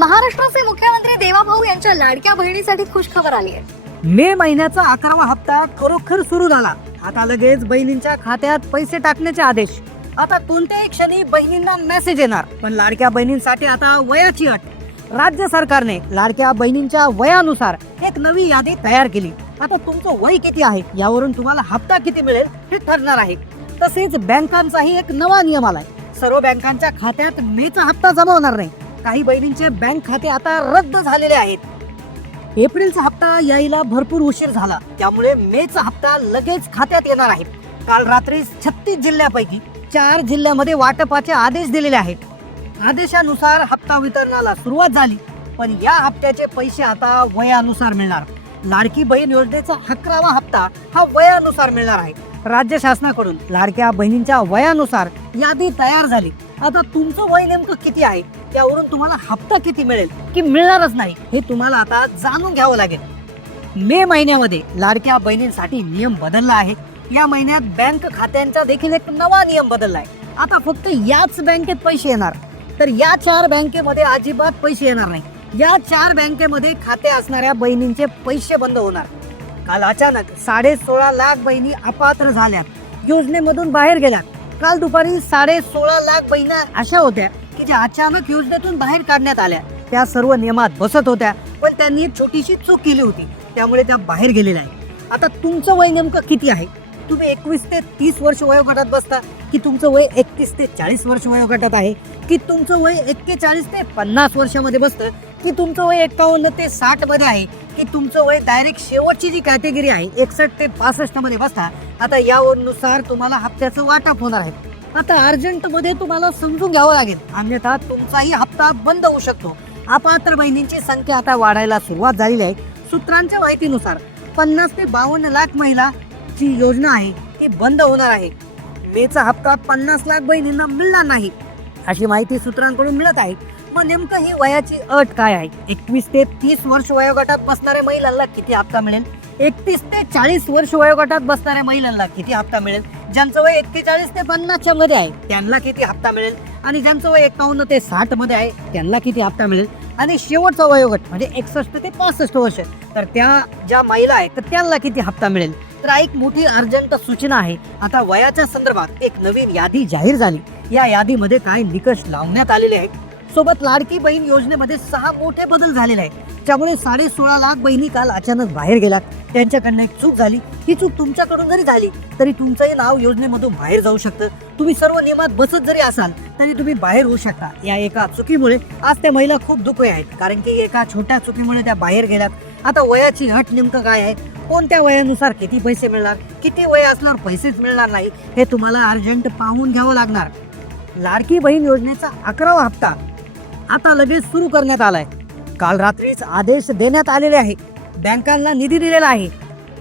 महाराष्ट्राचे मुख्यमंत्री देवाभाऊ यांच्या लाडक्या बहिणीसाठी खबर आली आहे मे महिन्याचा अकरावा हप्ता खरोखर सुरू झाला आता लगेच बहिणींच्या खात्यात पैसे टाकण्याचे आदेश आता कोणत्याही क्षणी बहिणींना मेसेज येणार पण लाडक्या बहिणींसाठी आता वयाची अट राज्य सरकारने लाडक्या बहिणींच्या वयानुसार एक नवी यादी तयार केली आता तुमचं वय किती आहे यावरून तुम्हाला हप्ता किती मिळेल हे ठरणार आहे तसेच बँकांचाही एक नवा नियम आलाय सर्व बँकांच्या खात्यात मेचा हप्ता जमा होणार नाही काही बैलींचे बँक खाते आता रद्द झालेले आहेत एप्रिलचा हप्ता यायला भरपूर उशीर झाला त्यामुळे मेचा हप्ता लगेच खात्यात येणार आहे काल रात्री छत्तीस जिल्ह्यापैकी चार जिल्ह्यामध्ये वाटपाचे आदेश दिलेले आहेत आदेशानुसार हप्ता वितरणाला सुरुवात झाली पण या हप्त्याचे पैसे आता वयानुसार मिळणार लाडकी बहीण योजनेचा अकरावा हप्ता हा वयानुसार मिळणार आहे राज्य शासनाकडून लाडक्या बहिणींच्या वयानुसार यादी तयार झाली आता तुमचं वय नेमकं किती आहे त्यावरून तुम्हाला हप्ता किती मिळेल की मिळणारच नाही हे तुम्हाला आता जाणून घ्यावं लागेल मे महिन्यामध्ये लाडक्या बहिणींसाठी नियम बदलला आहे या महिन्यात बँक खात्यांचा देखील एक नवा नियम बदलला आहे आता फक्त याच बँकेत पैसे येणार तर या चार बँकेमध्ये अजिबात पैसे येणार नाही या चार बँकेमध्ये खाते असणाऱ्या बहिणींचे पैसे बंद होणार काल अचानक साडे सोळा लाख बहिणी अपात्र झाल्या योजनेमधून बाहेर गेल्या काल दुपारी साडे सोळा लाख बहिणी अशा होत्या की ज्या अचानक योजनेतून बाहेर काढण्यात आल्या त्या सर्व नियमात बसत होत्या पण त्यांनी एक छोटीशी चूक केली होती त्यामुळे त्या बाहेर गेलेल्या आहेत आता तुमचं वय नेमकं किती आहे तुम्ही एकवीस ते तीस वर्ष वयोगटात बसता की तुमचं वय एकतीस ते चाळीस वर्ष वयोगटात आहे की तुमचं वय एक्केचाळीस ते पन्नास वर्षामध्ये बसतं की तुमचं वय एकावन्न ते साठ मध्ये आहे की तुमचं वय डायरेक्ट शेवटची जी कॅटेगरी आहे एकसष्ट ते पासष्ट मध्ये बसता आता यावरनुसार तुम्हाला हप्त्याचं वाटप होणार आहे आता अर्जंट मध्ये तुम्हाला समजून घ्यावं लागेल अन्यथा तुमचाही हप्ता बंद होऊ शकतो अपात्र बहिणींची संख्या आता वाढायला सुरुवात झालेली आहे सूत्रांच्या माहितीनुसार पन्नास ते बावन्न लाख महिला जी योजना आहे ती बंद होणार आहे मेचा हप्ता पन्नास लाख बहिणींना मिळणार नाही अशी माहिती सूत्रांकडून मिळत आहे मग नेमकं ही वयाची अट काय आहे एकवीस ते तीस वर्ष वयोगटात बसणाऱ्या महिलांना किती हप्ता मिळेल एकतीस ते चाळीस वर्ष वयोगटात बसणाऱ्या महिलांना किती हप्ता मिळेल ज्यांचं वय एक्केचाळीस ते पन्नासच्या मध्ये आहे त्यांना किती हप्ता मिळेल आणि ज्यांचं वय एकावन्न ते साठ मध्ये आहे त्यांना किती हप्ता मिळेल आणि शेवटचा वयोगट म्हणजे एकसष्ट ते पासष्ट वर्ष तर त्या ज्या महिला आहेत तर त्यांना किती हप्ता मिळेल तर एक मोठी अर्जंट सूचना आहे आता वयाच्या संदर्भात एक नवीन यादी जाहीर झाली या यादीमध्ये काय निकष लावण्यात आलेले आहेत सोबत लाडकी बहीण योजनेमध्ये सहा मोठे बदल झालेले आहेत त्यामुळे साडे सोळा लाख बहिणी काल अचानक बाहेर गेल्या त्यांच्याकडनं एक चूक झाली ही चूक तुमच्याकडून जरी झाली तरी तुमचंही नाव योजनेमधून बाहेर जाऊ शकतं तुम्ही सर्व नियमात बसत जरी असाल तरी तुम्ही बाहेर होऊ शकता या एका चुकीमुळे आज त्या महिला खूप दुखी आहेत कारण की एका छोट्या चुकीमुळे त्या बाहेर गेल्यात आता वयाची अट नेमकं काय आहे कोणत्या वयानुसार किती पैसे मिळणार किती वय असल्यावर पैसेच मिळणार नाही हे तुम्हाला अर्जंट पाहून घ्यावं लागणार लाडकी बहीण योजनेचा अकरावा हप्ता आता लगेच सुरू करण्यात आलाय काल रात्रीच आदेश देण्यात आलेले आहे बँकांना निधी दिलेला आहे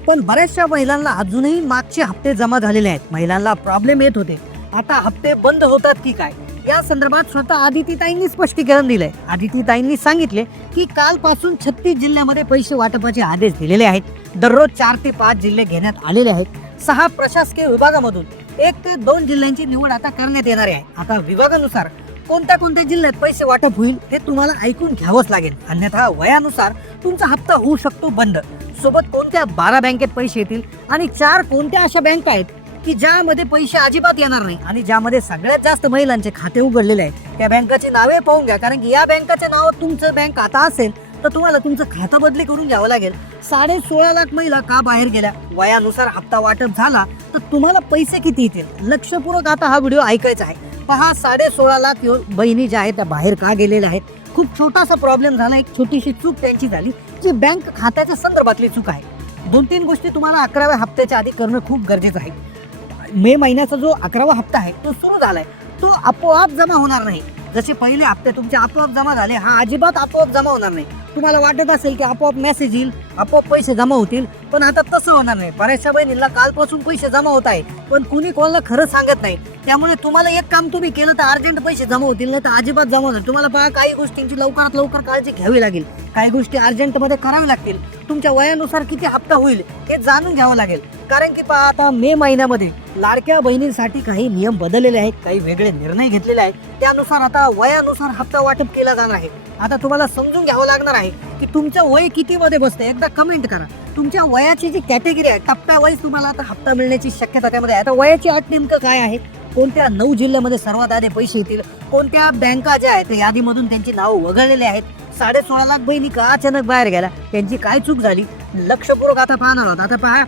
पण बऱ्याचशा महिलांना अजूनही मागचे हप्ते जमा झालेले आहेत महिलांना प्रॉब्लेम येत होते आता हप्ते बंद होतात की काय या संदर्भात स्वतः आदितीताईंनी स्पष्टीकरण दिलंय आदितीताईंनी सांगितले की कालपासून छत्तीस जिल्ह्यामध्ये पैसे वाटपाचे आदेश दिलेले आहेत दररोज चार ते पाच जिल्हे घेण्यात आलेले आहेत सहा प्रशासकीय विभागामधून एक ते दोन जिल्ह्यांची निवड आता करण्यात येणार आहे आता विभागानुसार कोणत्या कोणत्या जिल्ह्यात पैसे वाटप होईल हे तुम्हाला ऐकून घ्यावंच लागेल अन्यथा वयानुसार तुमचा हप्ता होऊ शकतो बंद सोबत कोणत्या बारा बँकेत पैसे येतील आणि चार कोणत्या अशा बँका आहेत की ज्यामध्ये पैसे अजिबात येणार नाही आणि ज्यामध्ये सगळ्यात जास्त महिलांचे खाते उघडलेले आहे त्या बँकाची नावे पाहून घ्या कारण की या बँकाचे नाव तुमचं बँक आता असेल तर तुम्हाला तुमचं खातं बदली करून घ्यावं लागेल साडे सोळा लाख महिला का बाहेर गेल्या वयानुसार हप्ता वाटप झाला तर तुम्हाला पैसे किती येतील लक्षपूर्वक आता हा व्हिडिओ ऐकायचा आहे पहा साडे सोळा लाख बहिणी ज्या आहेत त्या बाहेर का गेलेल्या आहेत खूप छोटासा प्रॉब्लेम झाला एक छोटीशी चूक त्यांची झाली जी बँक खात्याच्या संदर्भातली चूक आहे दोन तीन गोष्टी तुम्हाला अकराव्या हप्त्याच्या आधी करणं खूप गरजेचं आहे मे महिन्याचा जो अकरावा हप्ता आहे तो सुरू झाला आहे तो आपोआप जमा होणार नाही जसे पहिले हप्ते तुमचे आपोआप जमा झाले हा अजिबात आपोआप जमा होणार नाही तुम्हाला वाटत असेल की आपोआप मेसेज येईल आपोआप पैसे जमा होतील पण आता तसं होणार नाही बऱ्याचशा बहिणींना कालपासून पैसे जमा होत आहे पण कुणी कोणाला खरं सांगत नाही त्यामुळे तुम्हाला एक काम तुम्ही केलं तर अर्जंट पैसे जमा होतील नाही तर अजिबात जमा होणार तुम्हाला पहा काही गोष्टींची लवकरात लवकर काळजी घ्यावी लागेल काही गोष्टी अर्जंटमध्ये करावी लागतील तुमच्या वयानुसार किती हप्ता होईल हे जाणून घ्यावं लागेल कारण की पहा आता मे महिन्यामध्ये लाडक्या बहिणींसाठी काही नियम बदललेले आहेत काही वेगळे निर्णय घेतलेले आहेत त्यानुसार आता वयानुसार हप्ता वाटप केला जाणार आहे आता तुम्हाला समजून घ्यावं लागणार आहे की तुमचं वय कितीमध्ये बसतं एकदा कमेंट करा तुमच्या वयाची जी कॅटेगरी आहे टप्प्या वाईज तुम्हाला आता हप्ता मिळण्याची शक्यता त्यामध्ये आहे आता वयाची अट नेमकं काय आहे कोणत्या नऊ जिल्ह्यामध्ये सर्वात आधी पैसे येतील कोणत्या बँका ज्या आहेत यादीमधून त्यांची नावं वगळलेली आहेत साडेसोळा लाख बहिणी का अचानक बाहेर गेला त्यांची काय चूक झाली लक्षपूर्वक आता पाहणार आहोत आता पहा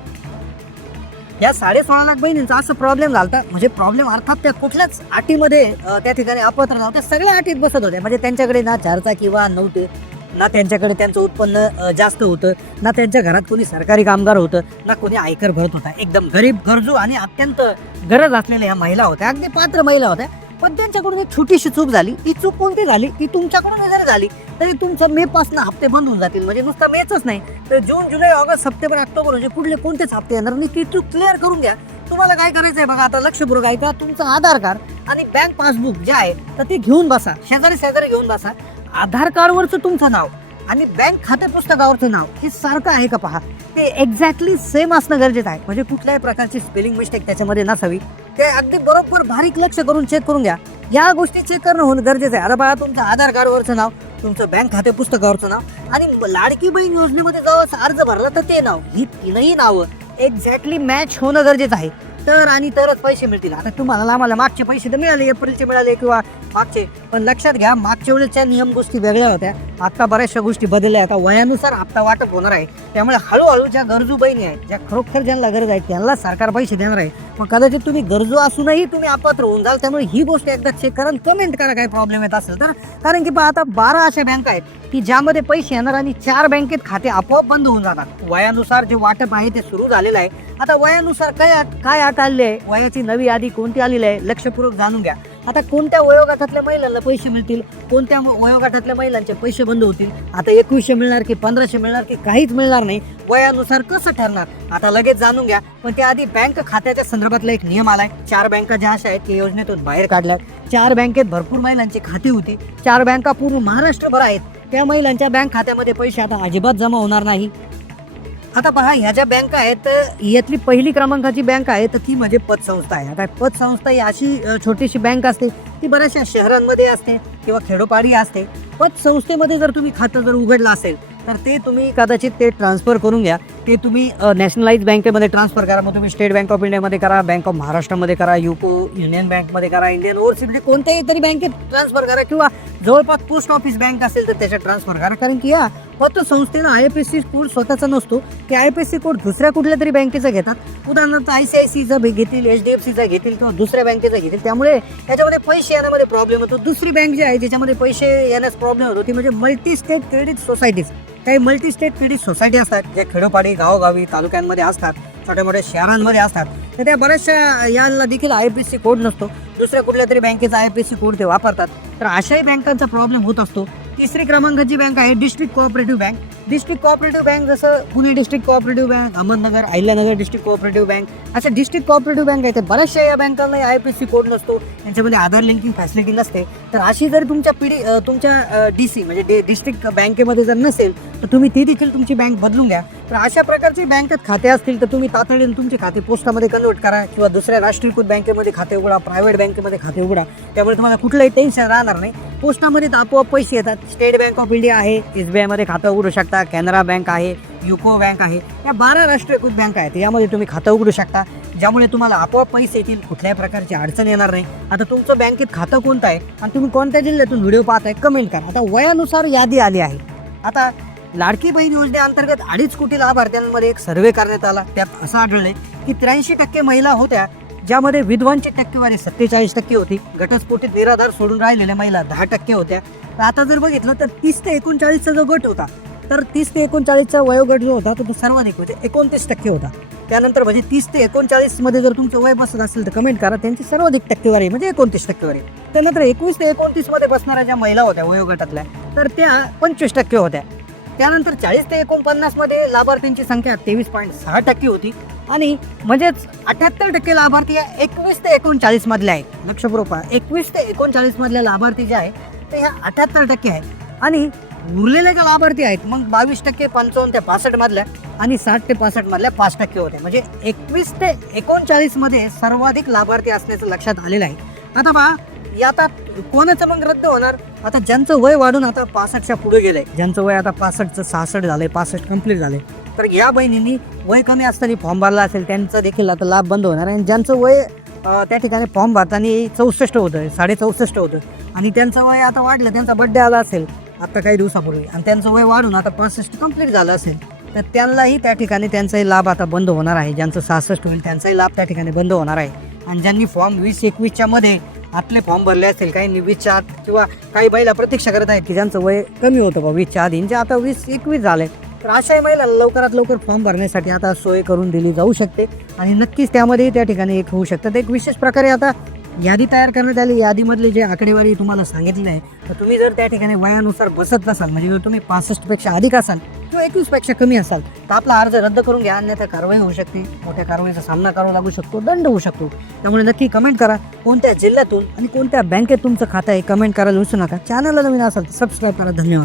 या साडेसोळा लाख बहिणींचा असं प्रॉब्लेम झाला म्हणजे प्रॉब्लेम अर्थात त्या कुठल्याच अटीमध्ये त्या ठिकाणी अपत्र नव्हत्या सगळ्या अटीत बसत होत्या म्हणजे त्यांच्याकडे ना चारचा किंवा नव्हते ना त्यांच्याकडे त्यांचं उत्पन्न जास्त होतं ना त्यांच्या घरात कोणी सरकारी कामगार होतं ना कोणी आयकर भरत होता एकदम गरीब गरजू आणि अत्यंत गरज असलेल्या ह्या महिला होत्या अगदी पात्र महिला होत्या पण त्यांच्याकडून एक छोटीशी चूक झाली ती चूक कोणती झाली ती तुमच्याकडून जर झाली तरी तुमचं मे पासनं हप्ते बंद होऊन जातील म्हणजे नुसता मेच नाही तर जून जुलै ऑगस्ट सप्टेंबर ऑक्टोबर म्हणजे कुठले कोणतेच हप्ते येणार नाही ती तू क्लिअर करून घ्या तुम्हाला काय करायचं आहे बघा आता लक्षपूर्वक ऐका तुमचं आधार कार्ड आणि बँक पासबुक जे आहे तर ते घेऊन बसा शेजारी शेजारी घेऊन बसा आधार कार्डवरचं तुमचं नाव आणि बँक खाते पुस्तकावरचं नाव हे सारखं आहे का पहा ते एक्झॅक्टली सेम असणं गरजेचं आहे म्हणजे कुठल्याही प्रकारची स्पेलिंग मिस्टेक त्याच्यामध्ये नसावी ते अगदी बरोबर बारीक लक्ष करून चेक करून घ्या या गोष्टी चेक करणं होणं गरजेचं आहे अरे बाळा तुमचं आधार कार्डवरचं नाव तुमचं बँक खाते पुस्तकावरचं नाव आणि लाडकी बहीण योजनेमध्ये जवळ अर्ज भरला तर ते नाव ही तीनही नावं एक्झॅक्टली मॅच होणं गरजेचं आहे तर आणि तरच पैसे मिळतील आता तुम्हाला आम्हाला मागचे पैसे तर मिळाले एप्रिलचे मिळाले किंवा मागचे पण लक्षात घ्या मागच्या वेळेच्या नियम गोष्टी वेगळ्या होत्या आता बऱ्याचशा गोष्टी बदलल्या आता वयानुसार हप्ता वाटप होणार आहे त्यामुळे हळूहळू ज्या गरजू बहिणी आहेत ज्या खरोखर ज्यांना गरज आहे त्यांना सरकार पैसे देणार आहे पण कदाचित तुम्ही गरजू असूनही तुम्ही अपात्र होऊन जाल त्यामुळे ही गोष्ट एकदा चेक करा कमेंट करा काही प्रॉब्लेम येत असेल तर कारण की आता बारा अशा बँका आहेत की ज्यामध्ये पैसे येणार आणि चार बँकेत खाते आपोआप बंद होऊन जातात वयानुसार जे वाटप आहे ते सुरू झालेलं आहे आता वयानुसार काय काय आले आहे वयाची नवी यादी कोणती आलेली आहे लक्षपूर्वक जाणून घ्या आता कोणत्या वयोगटातल्या महिलांना पैसे मिळतील कोणत्या वयोगटातल्या महिलांचे पैसे बंद होतील आता एकवीसशे मिळणार की पंधराशे मिळणार की काहीच मिळणार नाही वयानुसार कसं ठरणार आता लगेच जाणून घ्या पण त्याआधी बँक खात्याच्या संदर्भातला एक नियम आलाय चार बँका ज्या अशा आहेत की योजनेतून बाहेर काढल्या चार बँकेत भरपूर महिलांची खाती होती चार बँका पूर्ण महाराष्ट्रभर आहेत त्या महिलांच्या बँक खात्यामध्ये पैसे आता अजिबात जमा होणार नाही आता पहा ह्या ज्या बँक आहेत यातली पहिली क्रमांकाची बँक आहे तर ती म्हणजे पतसंस्था आहे आता पतसंस्था ही अशी छोटीशी बँक असते ती बऱ्याचशा शहरांमध्ये असते किंवा खेडोपाडी असते पतसंस्थेमध्ये जर तुम्ही खातं जर उघडलं असेल तर ते तुम्ही कदाचित ते ट्रान्सफर करून घ्या ते तुम्ही नॅशनलाइज बँकेमध्ये ट्रान्सफर करा मग तुम्ही स्टेट बँक ऑफ इंडियामध्ये करा बँक ऑफ महाराष्ट्रामध्ये करा युको युनियन बँकमध्ये करा इंडियन म्हणजे कोणत्याही तरी बँकेत ट्रान्सफर करा किंवा जवळपास पोस्ट ऑफिस बँक असेल तर त्याच्यात ट्रान्सफर करा कारण की या फक्त संस्थेनं I F S C code स्वतःचा नसतो की I F S C code दुसऱ्या कुठल्या तरी बँकेचा घेतात उदाहरणार्थ आय सी आय सीचा घेतील एच डी एफ सीचा घेतील किंवा दुसऱ्या बँकेचा घेतील त्यामुळे त्याच्यामध्ये पैसे येण्यामध्ये प्रॉब्लेम होतो दुसरी बँक जी आहे ज्याच्यामध्ये पैसे येण्यास प्रॉब्लेम होतो ती म्हणजे मल्टी स्टेट क्रेडिट सोसायटीज काही मल्टी स्टेट क्रेडिट सोसायटी असतात जे खेडोपाडी गावोगावी तालुक्यांमध्ये असतात छोटे मोठ्या शहरांमध्ये असतात तर त्या बऱ्याचशा याला देखील आय पी सी कोड नसतो दुसऱ्या कुठल्या तरी बँकेचा आय पी सी कोड ते वापरतात तर अशाही बँकांचा प्रॉब्लेम होत असतो तिसरी क्रमांकाची बँक आहे district cooperative bank district cooperative bank जसं Pune district cooperative bank Ahmednagar Ahilyanagar district cooperative bank अशा डिस्ट्रिक्ट कोऑपरेटिव्ह बँक आहे तर बऱ्याचशा या बँकांना आय पी सी कोड नसतो त्यांच्यामध्ये आधार लिंकिंग फॅसिलिटी नसते तर अशी जर तुमच्या पिढी तुमच्या डी सी म्हणजे डिस्ट्रिक्ट बँकेमध्ये जर नसेल तर तुम्ही ती देखील तुमची बँक बदलून घ्या तर अशा प्रकारचे बँकेत खाते असतील तर तुम्ही तातडीने तुमचे खाते पोस्टामध्ये कन्वर्ट करा किंवा दुसऱ्या राष्ट्रीयकृत बँकेमध्ये खाते उघडा प्रायव्हेट बँकेमध्ये खाते उघडा त्यामुळे तुम्हाला कुठलंही टेन्शन राहणार नाही पोस्टामध्ये आपोआप पैसे येतात स्टेट बँक ऑफ इंडिया आहे एस बी आयमध्ये खातं उघडू शकता कॅनरा बँक आहे युको बँक आहे या बारा राष्ट्रीयकृत बँक आहेत यामध्ये तुम्ही खातं उघडू शकता ज्यामुळे तुम्हाला आपोआप पैसे येतील कुठल्याही प्रकारची अडचण येणार नाही आता तुमचं बँकेत खातं कोणतं आहे आणि तुम्ही कोणत्या जिल्ह्यातून व्हिडिओ पाहताय कमेंट करा आता वयानुसार यादी आली आहे आता लाडकी बहीण योजनेअंतर्गत अडीच कोटी लाभार्थ्यांमध्ये एक सर्वे करण्यात आला त्यात असं आढळले की त्र्याऐंशी टक्के महिला होत्या ज्यामध्ये विधवांची टक्केवारी सत्तेचाळीस टक्के होती गटस्फोटीत निराधार सोडून राहिलेल्या महिला दहा टक्के होत्या तर आता जर बघितलं तर तीस ते एकोणचाळीसचा जो गट होता तर तीस ते एकोणचाळीसचा वयोगट जो होता तो तो सर्वाधिक होते एकोणतीस टक्के होता त्यानंतर म्हणजे तीस ते एकोणचाळीसमध्ये जर तुमचं वय बसत असेल तर कमेंट करा त्यांची सर्वाधिक टक्केवारी म्हणजे एकोणतीस टक्केवारी त्यानंतर एकवीस ते एकोणतीसमध्ये बसणाऱ्या ज्या महिला होत्या वयोगटातल्या तर त्या पंचवीस टक्के होत्या त्यानंतर चाळीस ते एकोणपन्नासमध्ये लाभार्थींची संख्या तेवीस पॉईंट सहा टक्के होती आणि म्हणजेच अठ्याहत्तर टक्के लाभार्थी या एकवीस ते एकोणचाळीसमधले आहेत लक्षपूर्वक एकवीस ते मधल्या लाभार्थी जे आहेत ते ह्या अठ्याहत्तर टक्के आहेत आणि उरलेले जे लाभार्थी आहेत मग बावीस टक्के पंचावन्न ते पासष्टमधल्या आणि साठ ते पासष्टमधल्या पाच टक्के होते म्हणजे एकवीस ते एकोणचाळीसमध्ये सर्वाधिक लाभार्थी असल्याचं लक्षात आलेलं आहे आता या आता कोणाचं मग रद्द होणार आता ज्यांचं वय वाढून आता पासष्टच्या पुढे गेले ज्यांचं वय आता पासष्टचं सहासष्ट झालंय पासष्ट कम्प्लीट झाले तर या बहिणींनी वय कमी असताना फॉर्म भरला असेल त्यांचा देखील आता लाभ बंद होणार आहे ज्यांचं वय त्या ठिकाणी फॉर्म भरताना चौसष्ट होतं साडे चौसष्ट होतं आणि त्यांचं वय आता वाढलं त्यांचा बड्डे आला असेल आता काही दिवसापूर्वी आणि त्यांचं वय वाढून आता पासष्ट कंप्लीट झालं असेल तर त्यांनाही त्या ठिकाणी त्यांचाही लाभ आता बंद होणार आहे ज्यांचं सहासष्ट होईल त्यांचाही लाभ त्या ठिकाणी बंद होणार आहे आणि ज्यांनी फॉर्म वीस एकवीसच्या मध्ये आपले फॉर्म भरले असतील काही वीसच्या आत किंवा काही बैला प्रतीक्षा करत आहेत की ज्यांचं वय कमी होतं बा वीसच्या आधी आता वीस एकवीस झालं आहे तर अशाही महिला लवकरात लवकर फॉर्म भरण्यासाठी आता सोय करून दिली जाऊ शकते आणि नक्कीच त्यामध्ये त्या ठिकाणी एक होऊ शकतात एक विशेष प्रकारे आता यादी तयार करण्यात आली यादीमधली जे आकडेवारी तुम्हाला सांगितली आहे तर तुम्ही जर त्या ठिकाणी वयानुसार बसत नसाल म्हणजे जर तुम्ही पासष्टपेक्षा अधिक असाल किंवा एकवीसपेक्षा कमी असाल तर आपला अर्ज रद्द करून घ्या अन्यथा कारवाई होऊ शकते मोठ्या कारवाईचा सामना करावा लागू शकतो दंड होऊ शकतो त्यामुळे नक्की कमेंट करा कोणत्या जिल्ह्यातून आणि कोणत्या बँकेत तुमचं खातं आहे कमेंट करायला विसरू नका चॅनलला नवीन असाल तर सबस्क्राईब करा धन्यवाद